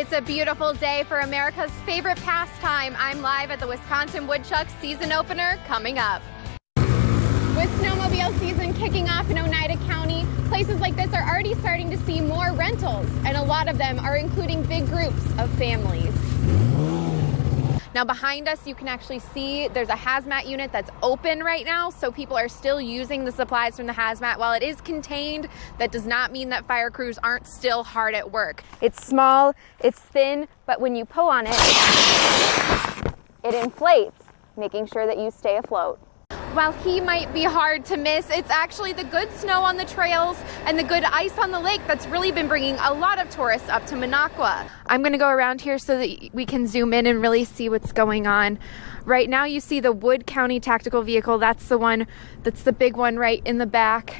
It's a beautiful day for America's favorite pastime. I'm live at the Wisconsin Woodchuck season opener coming up. With snowmobile season kicking off in Oneida County, places like this are already starting to see more rentals, and a lot of them are including big groups of families. Now behind us you can actually see there's a hazmat unit that's open right now, so people are still using the supplies from the hazmat. While it is contained, that does not mean that fire crews aren't still hard at work. It's small, it's thin, but when you pull on it, it inflates, making sure that you stay afloat. While he might be hard to miss, it's actually the good snow on the trails and the good ice on the lake that's really been bringing a lot of tourists up to Minocqua. I'm going to go around here so that we can zoom in and really see what's going on. Right now you see the Wood County tactical vehicle. That's the one, that's the big one right in the back.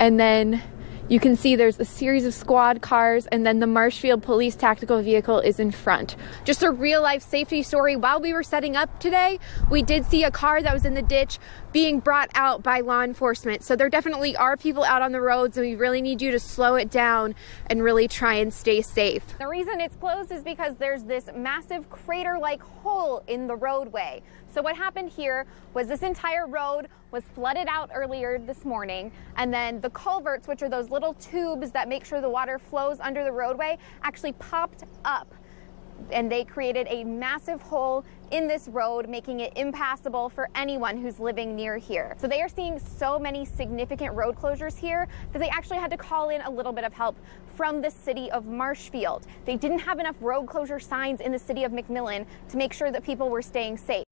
And then you can see there's a series of squad cars, and then the Marshfield Police tactical vehicle is in front. Just a real life safety story. While we were setting up today, we did see a car that was in the ditch being brought out by law enforcement. So there definitely are people out on the roads, and we really need you to slow it down and really try and stay safe. The reason it's closed is because there's this massive crater-like hole in the roadway. So what happened here was this entire road was flooded out earlier this morning, and then the culverts, which are those little tubes that make sure the water flows under the roadway, actually popped up, and they created a massive hole in this road, making it impassable for anyone who's living near here. So they are seeing so many significant road closures here that they actually had to call in a little bit of help from the city of Marshfield. They didn't have enough road closure signs in the city of McMillan to make sure that people were staying safe.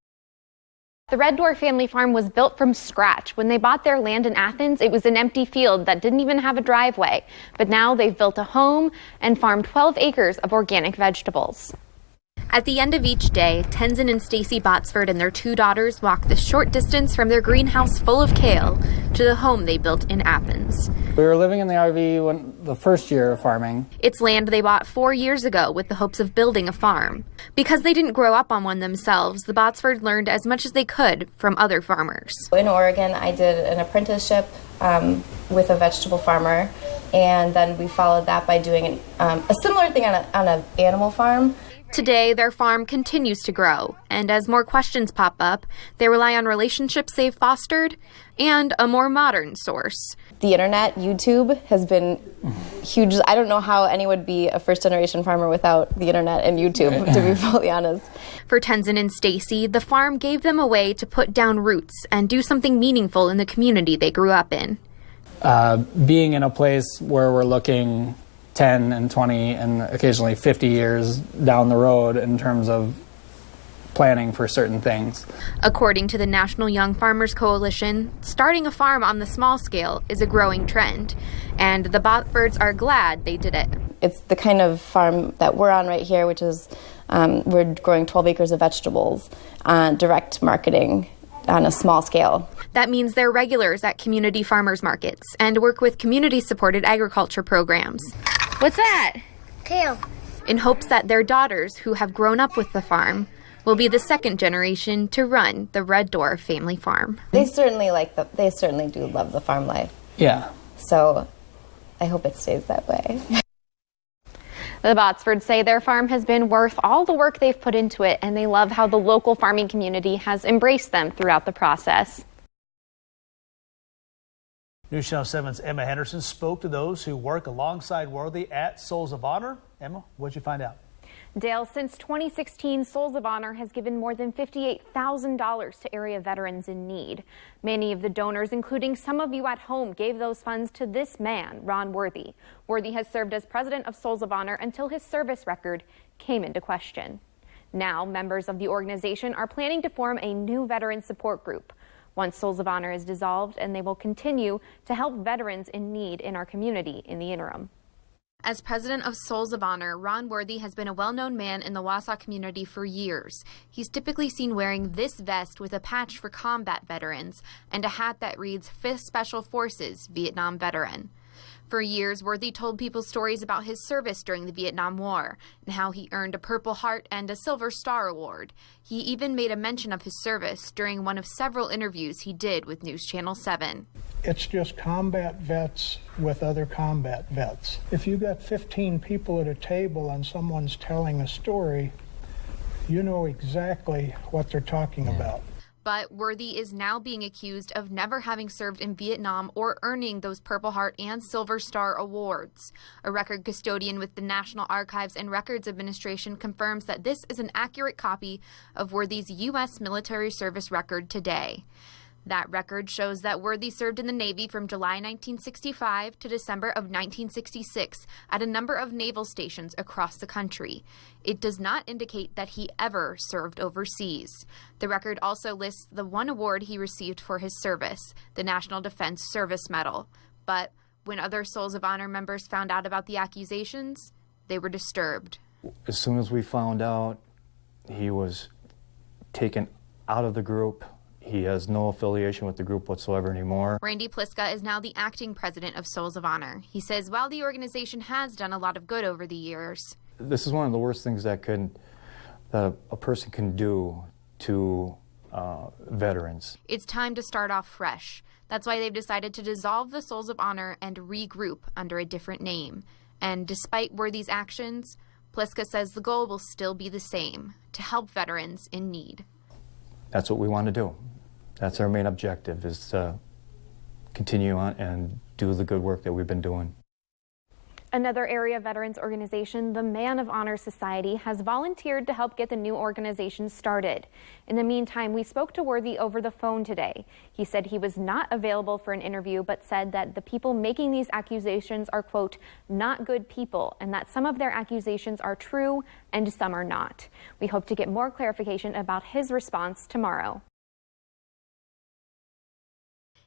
The Red Door family farm was built from scratch. When they bought their land in Athens, it was an empty field that didn't even have a driveway. But now they've built a home and farmed 12 acres of organic vegetables. At the end of each day, Tenzin and Stacy Botsford and their 2 daughters walk the short distance from their greenhouse full of kale to the home they built in Athens. We were living in the RV the first year of farming. It's land they bought 4 years ago with the hopes of building a farm. Because they didn't grow up on one themselves, the Botsford learned as much as they could from other farmers. In Oregon, I did an apprenticeship with a vegetable farmer, and then we followed that by doing a similar thing on an animal farm. Today, their farm continues to grow, and as more questions pop up, they rely on relationships they've fostered and a more modern source. The internet, YouTube, has been huge. I don't know how anyone would be a first-generation farmer without the internet and YouTube, to be fully honest. For Tenzin and Stacy, the farm gave them a way to put down roots and do something meaningful in the community they grew up in. Being in a place where we're looking 10 and 20 and occasionally 50 years down the road in terms of planning for certain things. According to the National Young Farmers Coalition, starting a farm on the small scale is a growing trend, and the Botsfords are glad they did it. It's the kind of farm that we're on right here, which is we're growing 12 acres of vegetables, direct marketing on a small scale. That means they're regulars at community farmers markets and work with community-supported agriculture programs. What's that? Kale. In hopes that their daughters, who have grown up with the farm, will be the second generation to run the Red Door family farm. They certainly do love the farm life. Yeah. So I hope it stays that way. The Botsfords say their farm has been worth all the work they've put into it, and they love how the local farming community has embraced them throughout the process. News Channel 7's Emma Henderson spoke to those who work alongside Worthy at Souls of Honor. Emma, what'd you find out? Dale, since 2016, Souls of Honor has given more than $58,000 to area veterans in need. Many of the donors, including some of you at home, gave those funds to this man, Ron Worthy. Worthy has served as president of Souls of Honor until his service record came into question. Now, members of the organization are planning to form a new veteran support group once Souls of Honor is dissolved, and they will continue to help veterans in need in our community in the interim. As president of Souls of Honor, Ron Worthy has been a well-known man in the Wausau community for years. He's typically seen wearing this vest with a patch for combat veterans and a hat that reads 5th Special Forces Vietnam Veteran. For years, Worthy told people stories about his service during the Vietnam War and how he earned a Purple Heart and a Silver Star Award. He even made a mention of his service during one of several interviews he did with News Channel 7. It's just combat vets with other combat vets. If you got 15 people at a table and someone's telling a story, you know exactly what they're talking about. But Worthy is now being accused of never having served in Vietnam or earning those Purple Heart and Silver Star awards. A record custodian with the National Archives and Records Administration confirms that this is an accurate copy of Worthy's U.S. military service record today. That record shows that Worthy served in the Navy from July 1965 to December of 1966 at a number of naval stations across the country. It does not indicate that he ever served overseas. The record also lists the one award he received for his service, the National Defense Service Medal. But when other Souls of Honor members found out about the accusations, they were disturbed. As soon as we found out, he was taken out of the group. He has no affiliation with the group whatsoever anymore. Randy Pliska is now the acting president of Souls of Honor. He says while the organization has done a lot of good over the years, this is one of the worst things that a person can do to veterans. It's time to start off fresh. That's why they've decided to dissolve the Souls of Honor and regroup under a different name. And despite Worthy's actions, Pliska says the goal will still be the same, to help veterans in need. That's what we want to do. That's our main objective, is to continue on and do the good work that we've been doing. Another area veterans organization, the Man of Honor Society, has volunteered to help get the new organization started. In the meantime, we spoke to Worthy over the phone today. He said he was not available for an interview, but said that the people making these accusations are, quote, not good people, and that some of their accusations are true and some are not. We hope to get more clarification about his response tomorrow.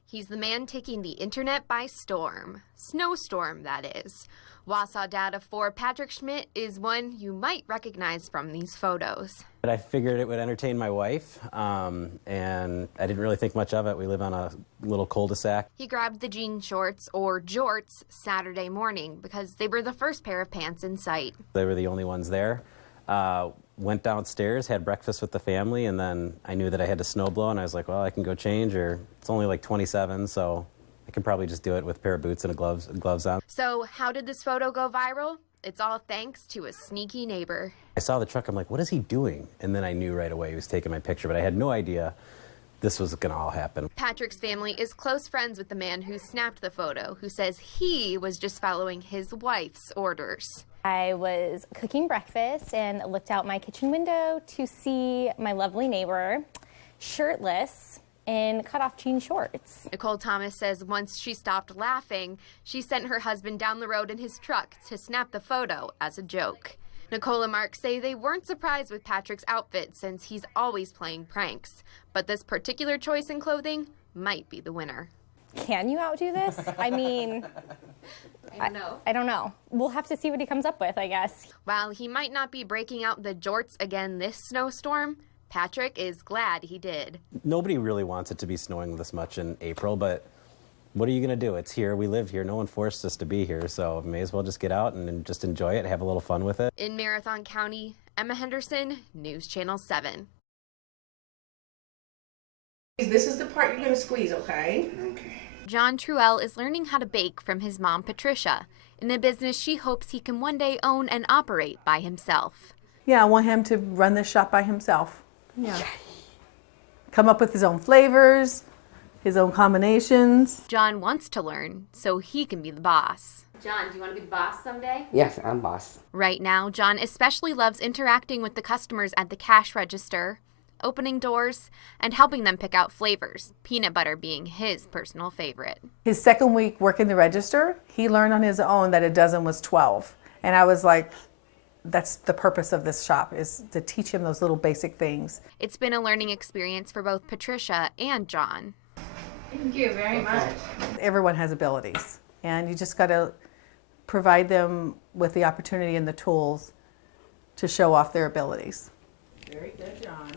He's the man taking the internet by storm. Snowstorm, that is. Wausau data for Patrick Schmidt is one you might recognize from these photos. But I figured it would entertain my wife, and I didn't really think much of it. We live on a little cul-de-sac. He grabbed the jean shorts, or jorts, Saturday morning because they were the first pair of pants in sight. They were the only ones there. Went downstairs, had breakfast with the family, and then I knew that I had to snowblow, and I was like, well, I can go change, or it's only like 27, so I can probably just do it with a pair of boots and gloves on. So how did this photo go viral? It's all thanks to a sneaky neighbor. I saw the truck, I'm like, what is he doing? And then I knew right away he was taking my picture, but I had no idea this was going to all happen. Patrick's family is close friends with the man who snapped the photo, who says he was just following his wife's orders. I was cooking breakfast and looked out my kitchen window to see my lovely neighbor shirtless in cut-off jean shorts. Nicole Thomas says once she stopped laughing, she sent her husband down the road in his truck to snap the photo as a joke. Nicole and Mark say they weren't surprised with Patrick's outfit since he's always playing pranks, but this particular choice in clothing might be the winner. Can you outdo this? I mean, I don't know. We'll have to see what he comes up with, I guess. While he might not be breaking out the jorts again this snowstorm, Patrick is glad he did. Nobody really wants it to be snowing this much in April, but what are you going to do? It's here. We live here. No one forced us to be here, so may as well just get out and just enjoy it, have a little fun with it. In Marathon County, Emma Henderson, News Channel 7. This is the part you're going to squeeze, okay? Okay. John Truell is learning how to bake from his mom, Patricia, in a business she hopes he can one day own and operate by himself. Yeah, I want him to run this shop by himself. Yeah. Come up with his own flavors, his own combinations. John wants to learn so he can be the boss. John, do you want to be the boss someday? Yes, I'm boss. Right now, John especially loves interacting with the customers at the cash register, opening doors, and helping them pick out flavors, peanut butter being his personal favorite. His second week working the register, he learned on his own that a dozen was 12. And I was like, that's the purpose of this shop, is to teach him those little basic things. It's been a learning experience for both Patricia and John. Thank you very much. Everyone has abilities, and you just got to provide them with the opportunity and the tools to show off their abilities. Very good, John.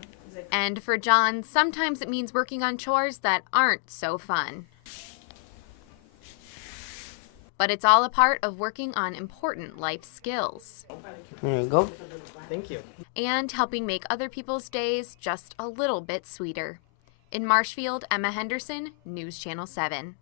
And for John, sometimes it means working on chores that aren't so fun. But it's all a part of working on important life skills. There you go. Thank you. And helping make other people's days just a little bit sweeter. In Marshfield, Emma Henderson, News Channel 7.